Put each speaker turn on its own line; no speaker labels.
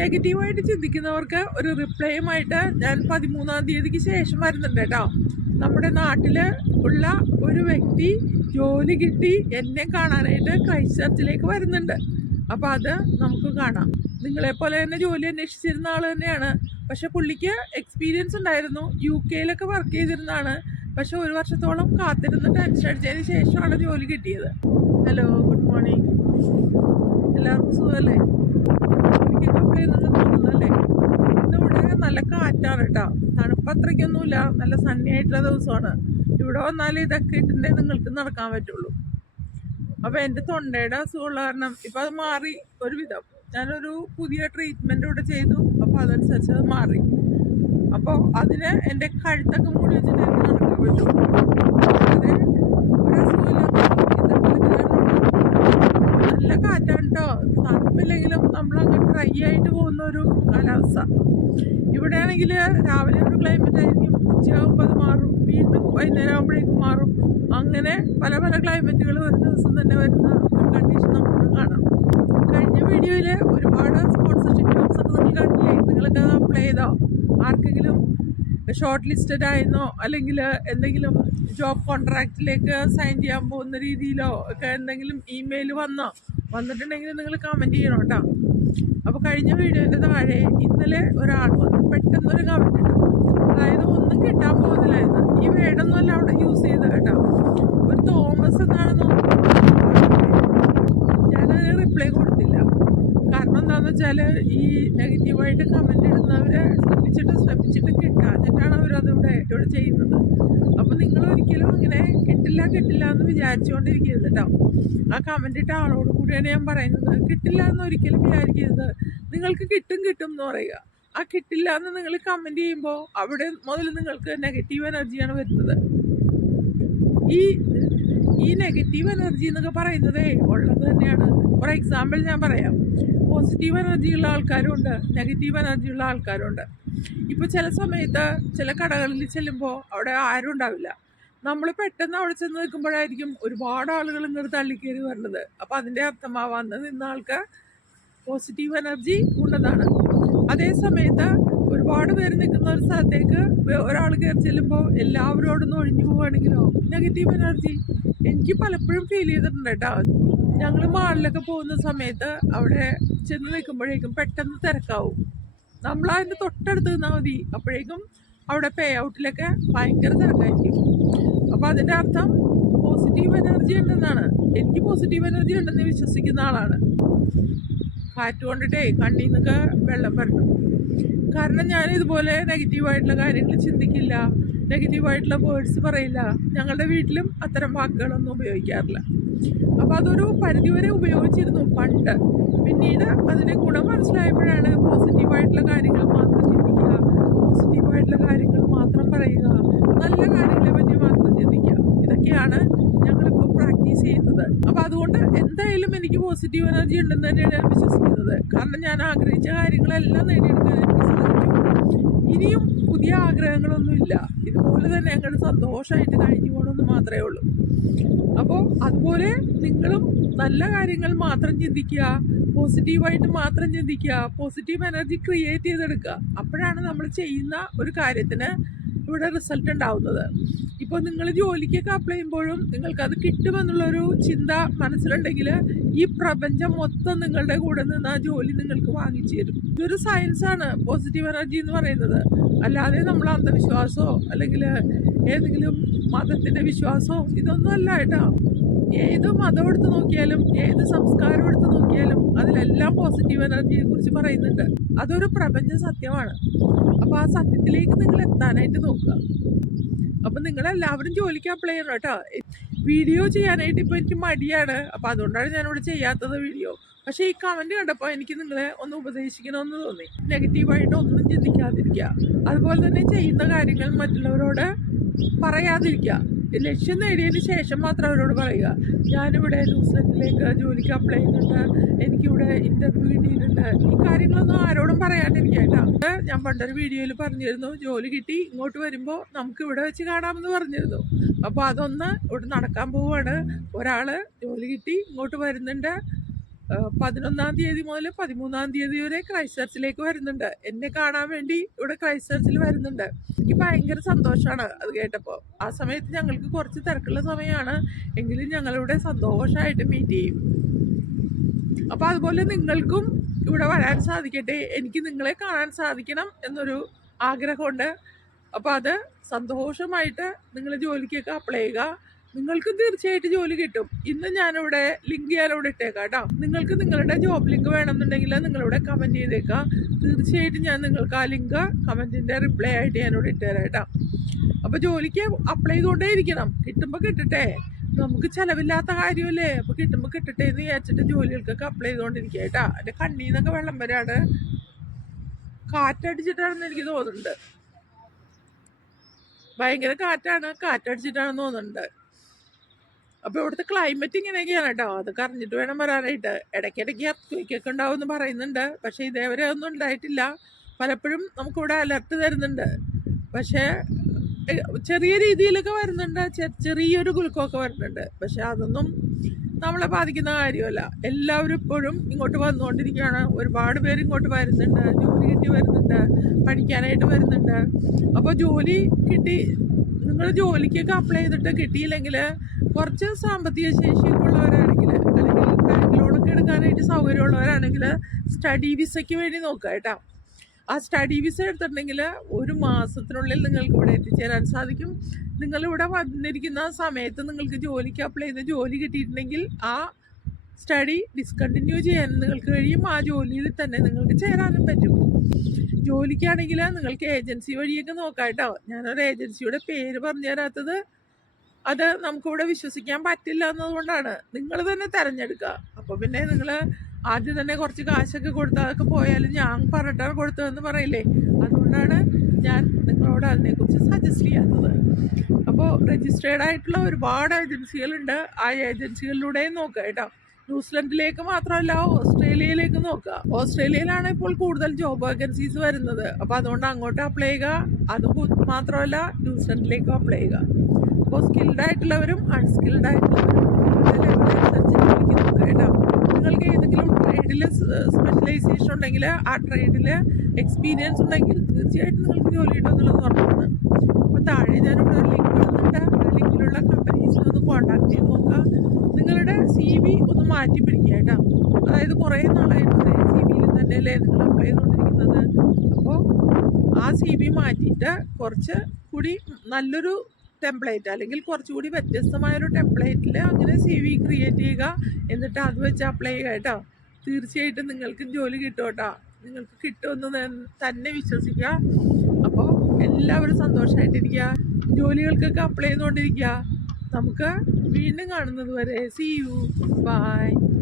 നെഗറ്റീവായിട്ട് ചിന്തിക്കുന്നവർക്ക് ഒരു റിപ്ലൈയുമായിട്ട് ഞാൻ പതിമൂന്നാം തീയതിക്ക് ശേഷം വരുന്നുണ്ട് കേട്ടോ. നമ്മുടെ നാട്ടിൽ ഉള്ള ഒരു വ്യക്തി ജോലി കിട്ടി എന്നെ കാണാനായിട്ട് ക്രൈസ്റ്റർച്ചിലേക്ക് വരുന്നുണ്ട്. അപ്പോൾ അത് നമുക്ക് കാണാം. നിങ്ങളെപ്പോലെ തന്നെ ജോലി അന്വേഷിച്ചിരുന്ന ആൾ തന്നെയാണ്. പക്ഷെ പുള്ളിക്ക് എക്സ്പീരിയൻസ് ഉണ്ടായിരുന്നു. യു കെയിലൊക്കെ വർക്ക് ചെയ്തിരുന്നതാണ്. പക്ഷെ ഒരു വർഷത്തോളം കാത്തിരുന്ന് ടെൻഷൻ അടിച്ചതിന് ശേഷമാണ് ജോലി കിട്ടിയത്. ഹലോ ഗുഡ് മോർണിംഗ് എല്ലാവർക്കും സുഖമല്ലേ? എനിക്ക് അപ്ലൈ ചെയ്യുന്നുണ്ടെന്ന് തോന്നുന്നല്ലേ ഇന്ന് ഇവിടെ നല്ല കാറ്റാണ് കേട്ടോ. തണുപ്പത്രയ്ക്കൊന്നുമില്ല നല്ല സണ്ണി ആയിട്ടുള്ള ദിവസമാണ്. ഇവിടെ വന്നാൽ ഇതൊക്കെ ഇട്ടിട്ടേ നിങ്ങൾക്ക് നടക്കാൻ പറ്റുള്ളൂ. അപ്പോൾ എന്റെ തൊണ്ടയുടെ അസുഖമുള്ള കാരണം ഇപ്പം അത് മാറി ഒരുവിധം. ഞാനൊരു പുതിയ ട്രീറ്റ്മെന്റ് ഇവിടെ ചെയ്തു. അപ്പോൾ അതനുസരിച്ച് അത് മാറി. അപ്പോൾ അതിന് എന്റെ കഴുത്തൊക്കെ മൂടി വെച്ചിട്ട് എനിക്ക് നടക്കാൻ പറ്റും അല്ലാതെ ഒരു അസുഖമില്ലാത്ത നല്ല കാറ്റാണ് കേട്ടോ തണുപ്പില്ലെങ്കിലും നമ്മളങ്ങ് ഡ്രൈ ആയിട്ട് പോകുന്ന ഒരു കാലാവസ്ഥ. ഇവിടെയാണെങ്കിൽ രാവിലെ ഒരു ക്ലൈമറ്റ് ആയിരിക്കും ഉച്ചയാകുമ്പോൾ അത് മാറും വീണ്ടും വൈകുന്നേരം ആകുമ്പോഴേക്കും മാറും. അങ്ങനെ പല പല ക്ലൈമറ്റുകൾ ഒരു ദിവസം തന്നെ വരുന്ന ഒരു കണ്ടീഷൻ നമുക്ക് കാണാം. കഴിഞ്ഞ വീഡിയോയിൽ ഒരുപാട് സ്പോൺസർഷിപ്പ് ഓഫ്സൊക്കെ നിങ്ങൾ കണ്ടില്ലേ നിങ്ങളൊക്കെ അപ്ലൈ ചെയ്തോ? ആർക്കെങ്കിലും ഷോർട്ട് ലിസ്റ്റഡ് ആയിരുന്നോ അല്ലെങ്കിൽ എന്തെങ്കിലും ജോബ് കോൺട്രാക്റ്റിലേക്ക് സൈൻ ചെയ്യാൻ പോകുന്ന രീതിയിലോ ഒക്കെ എന്തെങ്കിലും ഇമെയിൽ വന്നോ? വന്നിട്ടുണ്ടെങ്കിൽ നിങ്ങൾ കമന്റ് ചെയ്യണം കേട്ടോ. അപ്പോൾ കഴിഞ്ഞ വീഡിയോന്റെ താഴെ ഇന്നലെ ഒരാൾ വന്നു പെട്ടെന്നൊരു കമന്റ് ഇട്ടു. അതായത് ഒന്നും കിട്ടാൻ പോകുന്നില്ലായിരുന്നു. ഈ വേടൊന്നുമല്ല അവിടെ യൂസ് ചെയ്ത് കേട്ടോ. ഒരു തോമസ് എന്നാണ് ഞാനതിന് റിപ്ലൈ കൊടുത്തില്ല. കാരണം എന്താണെന്ന് വെച്ചാൽ ഈ നെഗറ്റീവായിട്ട് കമന്റ് ഇടുന്നവരെ ഇവിടെ ചെയ്യുന്നത്. അപ്പോൾ നിങ്ങൾ ഒരിക്കലും അങ്ങനെ കിട്ടില്ല കിട്ടില്ല എന്ന് വിചാരിച്ചുകൊണ്ടിരിക്കരുത് കേട്ടോ ആ കമന്റ് ഇട്ട ആളോട് കൂടിയാണ് ഞാൻ പറയുന്നത്. കിട്ടില്ല എന്ന് ഒരിക്കലും വിചാരിക്കരുത്. നിങ്ങൾക്ക് കിട്ടും കിട്ടും എന്ന് പറയുക. ആ കിട്ടില്ല എന്ന് നിങ്ങൾ കമന്റ് ചെയ്യുമ്പോൾ അവിടെ മുതൽ നിങ്ങൾക്ക് നെഗറ്റീവ് എനർജിയാണ് വരുന്നത്. ഈ ഈ നെഗറ്റീവ് എനർജി എന്നൊക്കെ പറയുന്നതേ ഉള്ളത് തന്നെയാണ്. ഫോർ എക്സാമ്പിൾ ഞാൻ പറയാം. പോസിറ്റീവ് എനർജിയുള്ള ഉള്ള ആൾക്കാരുണ്ട് നെഗറ്റീവ് എനർജിയുള്ള ഉള്ള ആൾക്കാരുണ്ട്. ഇപ്പോൾ ചില സമയത്ത് ചില കടകളിൽ ചെല്ലുമ്പോൾ അവിടെ ആരും ഉണ്ടാവില്ല. നമ്മൾ പെട്ടെന്ന് അവിടെ ചെന്ന് നിൽക്കുമ്പോഴായിരിക്കും ഒരുപാട് ആളുകൾ ഇങ്ങോട്ട് തള്ളിക്കയറി വരുന്നത് അപ്പോൾ അതിന്റെ അർത്ഥം ആ വന്ന് നിന്ന ആൾക്ക് പോസിറ്റീവ് എനർജി ഉള്ളതാണ്. അതേ സമയത്ത് ഒരുപാട് പേര് നിൽക്കുന്ന ഒരു സ്ഥലത്തേക്ക് ഒരാൾ കയറി ചെല്ലുമ്പോൾ എല്ലാവരോടും ഒന്ന് ഒഴിഞ്ഞു പോവുകയാണെങ്കിലോ? നെഗറ്റീവ് എനർജി എനിക്ക് പലപ്പോഴും ഫീൽ ചെയ്തിട്ടുണ്ട് കേട്ടോ. ഞങ്ങൾ മാളിലൊക്കെ പോകുന്ന സമയത്ത് അവിടെ ചെന്ന് നിൽക്കുമ്പോഴേക്കും പെട്ടെന്ന് തിരക്കാവും. നമ്മൾ അതിന്റെ തൊട്ടടുത്ത് നിന്നാൽ മതി. അപ്പോഴേക്കും അവിടെ പേ ഔട്ടിലൊക്കെ ഭയങ്കര തിരക്കായിരിക്കും. അപ്പോൾ അതിന്റെ അർത്ഥം പോസിറ്റീവ് എനർജി ഉണ്ടെന്നാണ്. എനിക്ക് പോസിറ്റീവ് എനർജി ഉണ്ടെന്ന് വിശ്വസിക്കുന്ന ആളാണ്. കാറ്റ് കൊണ്ടിട്ടേ കണ്ണിൽ നിന്നൊക്കെ വെള്ളം വരണം. കാരണം ഞാൻ ഇതുപോലെ നെഗറ്റീവായിട്ടുള്ള കാര്യങ്ങൾ ചിന്തിക്കില്ല. നെഗറ്റീവായിട്ടുള്ള വേർഡ്സ് പറയില്ല. ഞങ്ങളുടെ വീട്ടിലും അത്തരം വാക്കുകളൊന്നും ഉപയോഗിക്കാറില്ല. അപ്പോൾ അതൊരു പരിധിവരെ ഉപയോഗിച്ചിരുന്നു പണ്ട്. പിന്നീട് അതിന്റെ ഗുണം മനസ്സിലായപ്പോഴാണ് പോസിറ്റീവായിട്ടുള്ള കാര്യങ്ങൾ മാത്രം ചിന്തിക്കുക പോസിറ്റീവായിട്ടുള്ള കാര്യങ്ങൾ മാത്രം പറയുക നല്ല കാര്യങ്ങളെ പറ്റി മാത്രം ചിന്തിക്കുക. ഇതൊക്കെയാണ് ഞങ്ങളിപ്പോൾ പ്രാക്ടീസ് ചെയ്യുന്നത്. അപ്പോൾ അതുകൊണ്ട് എന്തായാലും എനിക്ക് പോസിറ്റീവ് എനർജി ഉണ്ടെന്ന് തന്നെയാണ് ഞാൻ വിശ്വസിക്കുന്നത്. കാരണം ഞാൻ ആഗ്രഹിച്ച കാര്യങ്ങളെല്ലാം നേടിയെടുക്കാൻ എനിക്ക് സാധിച്ചു. ഇനിയും പുതിയ ആഗ്രഹങ്ങളൊന്നുമില്ല. ഇതുപോലെ തന്നെ ഞങ്ങൾ സന്തോഷമായിട്ട് കഴിഞ്ഞു പോകണമെന്ന് മാത്രമേ ഉള്ളൂ. അപ്പോൾ അതുപോലെ നിങ്ങളും നല്ല കാര്യങ്ങൾ മാത്രം ചിന്തിക്കുക പോസിറ്റീവായിട്ട് മാത്രം ചിന്തിക്കുക പോസിറ്റീവ് എനർജി ക്രിയേറ്റ് ചെയ്തെടുക്കുക. അപ്പോഴാണ് നമ്മൾ ചെയ്യുന്ന ഒരു കാര്യത്തിന് ഇവിടെ റിസൾട്ട് ഉണ്ടാവുന്നത്. ഇപ്പോൾ നിങ്ങൾ ജോലിക്കൊക്കെ അപ്ലൈ ചെയ്യുമ്പോഴും നിങ്ങൾക്കത് കിട്ടുമെന്നുള്ളൊരു ചിന്ത മനസ്സിലുണ്ടെങ്കിൽ ഈ പ്രപഞ്ചം മൊത്തം നിങ്ങളുടെ കൂടെ നിന്ന് ആ ജോലി നിങ്ങൾക്ക് വാങ്ങിച്ചു തരും. ഇതൊരു സയൻസാണ് പോസിറ്റീവ് എനർജി എന്ന് പറയുന്നത്. അല്ലാതെ നമ്മൾ അന്ധവിശ്വാസമോ അല്ലെങ്കിൽ ഏതെങ്കിലും മതത്തിന്റെ വിശ്വാസമോ ഇതൊന്നും അല്ല കേട്ടോ. ഏത് മതം എടുത്ത് നോക്കിയാലും ഏത് സംസ്കാരം എടുത്ത് നോക്കിയാലും അതിലെല്ലാം പോസിറ്റീവ് എനർജിയെ കുറിച്ച് പറയുന്നുണ്ട്. അതൊരു പ്രപഞ്ച സത്യമാണ്. അപ്പോൾ ആ സത്യത്തിലേക്ക് നിങ്ങൾ എത്താനായിട്ട് നോക്കുക. അപ്പം നിങ്ങളെല്ലാവരും ജോലിക്ക് അപ്ലൈ ചെയ്യണം കേട്ടോ. വീഡിയോ ചെയ്യാനായിട്ട് ഇപ്പോൾ എനിക്ക് മടിയാണ്. അപ്പോൾ അതുകൊണ്ടാണ് ഞാനിവിടെ ചെയ്യാത്തത് വീഡിയോ പക്ഷേ ഈ കമന്റ് കണ്ടപ്പോൾ എനിക്ക് നിങ്ങളെ ഒന്ന് ഉപദേശിക്കണമെന്ന് തോന്നി. നെഗറ്റീവായിട്ട് ഒന്നും ചിന്തിക്കാതിരിക്കുക. അതുപോലെ തന്നെ ചെയ്യുന്ന കാര്യങ്ങൾ മറ്റുള്ളവരോട് പറയാതിരിക്കുക. ലക്ഷ്യം നേടിയതിന് ശേഷം മാത്രം അവരോട് പറയുക ഞാനിവിടെ ന്യൂസിലൻഡിലേക്ക് ജോലിക്ക് അപ്ലൈ ചെയ്യുന്നുണ്ട് എനിക്കിവിടെ ഇന്റർവ്യൂ കിട്ടിയിട്ടുണ്ട്. ഈ കാര്യങ്ങളൊന്നും ആരോടും പറയാണ്ടിരിക്കുക കേട്ടോ ഞാൻ പണ്ടൊരു വീഡിയോയിൽ പറഞ്ഞിരുന്നു ജോലി കിട്ടി ഇങ്ങോട്ട് വരുമ്പോൾ നമുക്ക് ഇവിടെ വെച്ച് കാണാമെന്ന് പറഞ്ഞിരുന്നു. അപ്പോൾ അതൊന്ന് ഇവിടെ നടക്കാൻ പോവുകയാണ് ഒരാൾ ജോലി കിട്ടി ഇങ്ങോട്ട് വരുന്നുണ്ട്. പതിനൊന്നാം തീയതി മുതൽ പതിമൂന്നാം തീയതി വരെ ക്രൈസ്റ്റ് ചർച്ചിലേക്ക് വരുന്നുണ്ട്. എന്നെ കാണാൻ വേണ്ടി ഇവിടെ ക്രൈസ്റ്റ് ചർച്ചിൽ വരുന്നുണ്ട്. എനിക്ക് ഭയങ്കര സന്തോഷമാണ് അത് കേട്ടപ്പോൾ ആ സമയത്ത് ഞങ്ങൾക്ക് കുറച്ച് തിരക്കുള്ള സമയമാണ് എങ്കിലും ഞങ്ങളിവിടെ സന്തോഷമായിട്ട് മീറ്റ് ചെയ്യും. അപ്പോൾ അതുപോലെ നിങ്ങൾക്കും ഇവിടെ വരാൻ സാധിക്കട്ടെ. എനിക്ക് നിങ്ങളെ കാണാൻ സാധിക്കണം എന്നൊരു ആഗ്രഹമുണ്ട്. അപ്പോൾ അത് സന്തോഷമായിട്ട് നിങ്ങൾ ജോലിക്കൊക്കെ അപ്ലൈ ചെയ്യുക. നിങ്ങൾക്ക് തീർച്ചയായിട്ടും ജോലി കിട്ടും. ഇന്ന് ഞാനിവിടെ ലിങ്ക് ചെയ്യാനോട് ഇട്ടേക്കാം കേട്ടോ നിങ്ങൾക്ക് നിങ്ങളുടെ ജോബ് ലിങ്ക് വേണമെന്നുണ്ടെങ്കിൽ നിങ്ങളിവിടെ കമന്റ് ചെയ്തേക്കാം. തീർച്ചയായിട്ടും ഞാൻ നിങ്ങൾക്ക് ആ ലിങ്ക് കമന്റിന്റെ റിപ്ലൈ ആയിട്ട് ഞാനിവിടെ ഇട്ടുതരാം കേട്ടോ അപ്പോൾ ജോലിക്ക് അപ്ലൈ ചെയ്തുകൊണ്ടേ ഇരിക്കണം. കിട്ടുമ്പോൾ കിട്ടട്ടെ. നമുക്ക് ചിലവില്ലാത്ത കാര്യമല്ലേ അപ്പോൾ കിട്ടുമ്പോൾ കിട്ടട്ടെ എന്ന് വിചാരിച്ചിട്ട് ജോലികൾക്കൊക്കെ അപ്ലൈ ചെയ്തുകൊണ്ടിരിക്കുക കേട്ടോ എന്റെ കണ്ണിൽ നിന്നൊക്കെ വെള്ളം വരാണ്. കാറ്റടിച്ചിട്ടാണെന്ന് എനിക്ക് തോന്നുന്നുണ്ട്. ഭയങ്കര കാറ്റാണ്. കാറ്റടിച്ചിട്ടാണെന്ന് തോന്നുന്നുണ്ട്. അപ്പോൾ ഇവിടുത്തെ ക്ലൈമറ്റ് ഇങ്ങനെയൊക്കെയാണ് കേട്ടോ. അത് കറിഞ്ഞിട്ട് വേണം വരാനായിട്ട്. ഇടയ്ക്കിടയ്ക്ക് എർത്തുവയ്ക്കൊക്കെ ഉണ്ടാവും എന്ന് പറയുന്നുണ്ട്. പക്ഷേ ഇതേവരെ ഒന്നും ഉണ്ടായിട്ടില്ല. പലപ്പോഴും നമുക്കിവിടെ അലർട്ട് തരുന്നുണ്ട്. പക്ഷേ ചെറിയ രീതിയിലൊക്കെ വരുന്നുണ്ട്. ചെറിയൊരു കുലുക്കമൊക്കെ വരുന്നുണ്ട്. പക്ഷെ അതൊന്നും നമ്മളെ ബാധിക്കുന്ന കാര്യമല്ല. എല്ലാവരും ഇപ്പോഴും ഇങ്ങോട്ട് വന്നുകൊണ്ടിരിക്കുകയാണ്. ഒരുപാട് പേര് ഇങ്ങോട്ട് വരുന്നുണ്ട്. ജോലി കിട്ടി വരുന്നുണ്ട്. പഠിക്കാനായിട്ട് വരുന്നുണ്ട്. അപ്പോൾ ജോലി കിട്ടി നിങ്ങൾ ജോലിക്കൊക്കെ അപ്ലൈ ചെയ്തിട്ട് കിട്ടിയില്ലെങ്കിൽ കുറച്ച് സാമ്പത്തിക ശേഷിയൊക്കെ ഉള്ളവരാണെങ്കിൽ അല്ലെങ്കിൽ ബാങ്ക് ലോണൊക്കെ എടുക്കാനായിട്ട് സൗകര്യമുള്ളവരാണെങ്കിൽ സ്റ്റഡി വിസയ്ക്ക് വേണ്ടി നോക്കുക കേട്ടോ. ആ സ്റ്റഡി വിസ എടുത്തിട്ടുണ്ടെങ്കിൽ ഒരു മാസത്തിനുള്ളിൽ നിങ്ങൾക്ക് ഇവിടെ എത്തിച്ചേരാൻ സാധിക്കും. നിങ്ങളിവിടെ വന്നിരിക്കുന്ന സമയത്ത് നിങ്ങൾക്ക് ജോലിക്ക് അപ്ലൈ ചെയ്ത് ജോലി കിട്ടിയിട്ടുണ്ടെങ്കിൽ ആ സ്റ്റഡി ഡിസ്കണ്ടിന്യൂ ചെയ്യാൻ നിങ്ങൾക്ക് കഴിയും. ആ ജോലിയിൽ തന്നെ നിങ്ങൾക്ക് ചേരാനും പറ്റും. ജോലിക്കാണെങ്കിൽ നിങ്ങൾക്ക് ഏജൻസി വഴിയൊക്കെ നോക്കാം കേട്ടോ ഞാനൊരു ഏജൻസിയുടെ പേര് പറഞ്ഞു തരാത്തത് അത് നമുക്കിവിടെ വിശ്വസിക്കാൻ പറ്റില്ല എന്നതുകൊണ്ടാണ്. നിങ്ങൾ തന്നെ തിരഞ്ഞെടുക്കുക. അപ്പോൾ പിന്നെ നിങ്ങൾ ആദ്യം തന്നെ കുറച്ച് കാശൊക്കെ കൊടുത്ത് അതൊക്കെ പോയാലും ഞാൻ പറഞ്ഞിട്ടാണ് കൊടുത്തതെന്ന് പറയില്ലേ? അതുകൊണ്ടാണ് ഞാൻ നിങ്ങളോട് അതിനെക്കുറിച്ച് സജസ്റ്റ് ചെയ്യാത്തത്. അപ്പോൾ രജിസ്റ്റേർഡ് ആയിട്ടുള്ള ഒരുപാട് ഏജൻസികളുണ്ട് ആ ഏജൻസികളിലൂടെയും നോക്കുക കേട്ടോ. ന്യൂസിലൻഡിലേക്ക് മാത്രമല്ല ഓസ്ട്രേലിയയിലേക്ക് നോക്കുക. ഓസ്ട്രേലിയയിലാണ് ഇപ്പോൾ കൂടുതൽ ജോബ് വേക്കൻസീസ് വരുന്നത്. അപ്പോൾ അതുകൊണ്ട് അങ്ങോട്ട് അപ്ലൈ ചെയ്യുക. അത് മാത്രമല്ല ന്യൂസിലൻഡിലേക്കും അപ്ലൈ ചെയ്യുക. അപ്പോൾ സ്കിൽഡ് ആയിട്ടുള്ളവരും അൺസ്കിൽഡ് ആയിട്ടുള്ളവരും കേട്ടോ. നിങ്ങൾക്ക് ഏതെങ്കിലും ട്രേഡിൽ സ്പെഷ്യലൈസേഷൻ ഉണ്ടെങ്കിൽ ആ ട്രേഡിൽ എക്സ്പീരിയൻസ് ഉണ്ടെങ്കിൽ തീർച്ചയായിട്ടും നിങ്ങൾക്ക് ജോലി കിട്ടുമെന്നുള്ളത് ഉറപ്പാണ്. അപ്പോൾ താഴെ ഞാനിവിടെ ഒരു ലിങ്ക് ഇടുന്നുണ്ട്. ആ ലിങ്കിലുള്ള കമ്പനീസിൽ ഒന്ന് കോൺടാക്ട് ചെയ്ത് നോക്കുക. നിങ്ങളുടെ സി വി ഒന്ന് മാറ്റി പിടിക്കുക കേട്ടോ. അതായത് കുറേ നാളായിട്ട് ഒരേ സി വിയിൽ തന്നെയല്ലേ നിങ്ങൾ അപ്ലൈ ചെയ്തുകൊണ്ടിരിക്കുന്നത്? അപ്പോൾ ആ സി വി മാറ്റിയിട്ട് കുറച്ച് കൂടി നല്ലൊരു ടെംപ്ലേറ്റ് അല്ലെങ്കിൽ കുറച്ചുകൂടി വ്യത്യസ്തമായൊരു ടെംപ്ലേറ്റിൽ അങ്ങനെ സി വി ക്രിയേറ്റ് ചെയ്യുക. എന്നിട്ട് അത് വെച്ച് അപ്ലൈ ചെയ്യുക കേട്ടോ. തീർച്ചയായിട്ടും നിങ്ങൾക്ക് ജോലി കിട്ടും കേട്ടോ. നിങ്ങൾക്ക് കിട്ടുമെന്ന് തന്നെ വിശ്വസിക്കുക. അപ്പോൾ എല്ലാവരും സന്തോഷമായിട്ടിരിക്കുക ജോലികൾക്കൊക്കെ അപ്ലൈ ചെയ്തുകൊണ്ടിരിക്കുക. നമുക്ക് വീണ്ടും കാണുന്നത് വരെ. C U by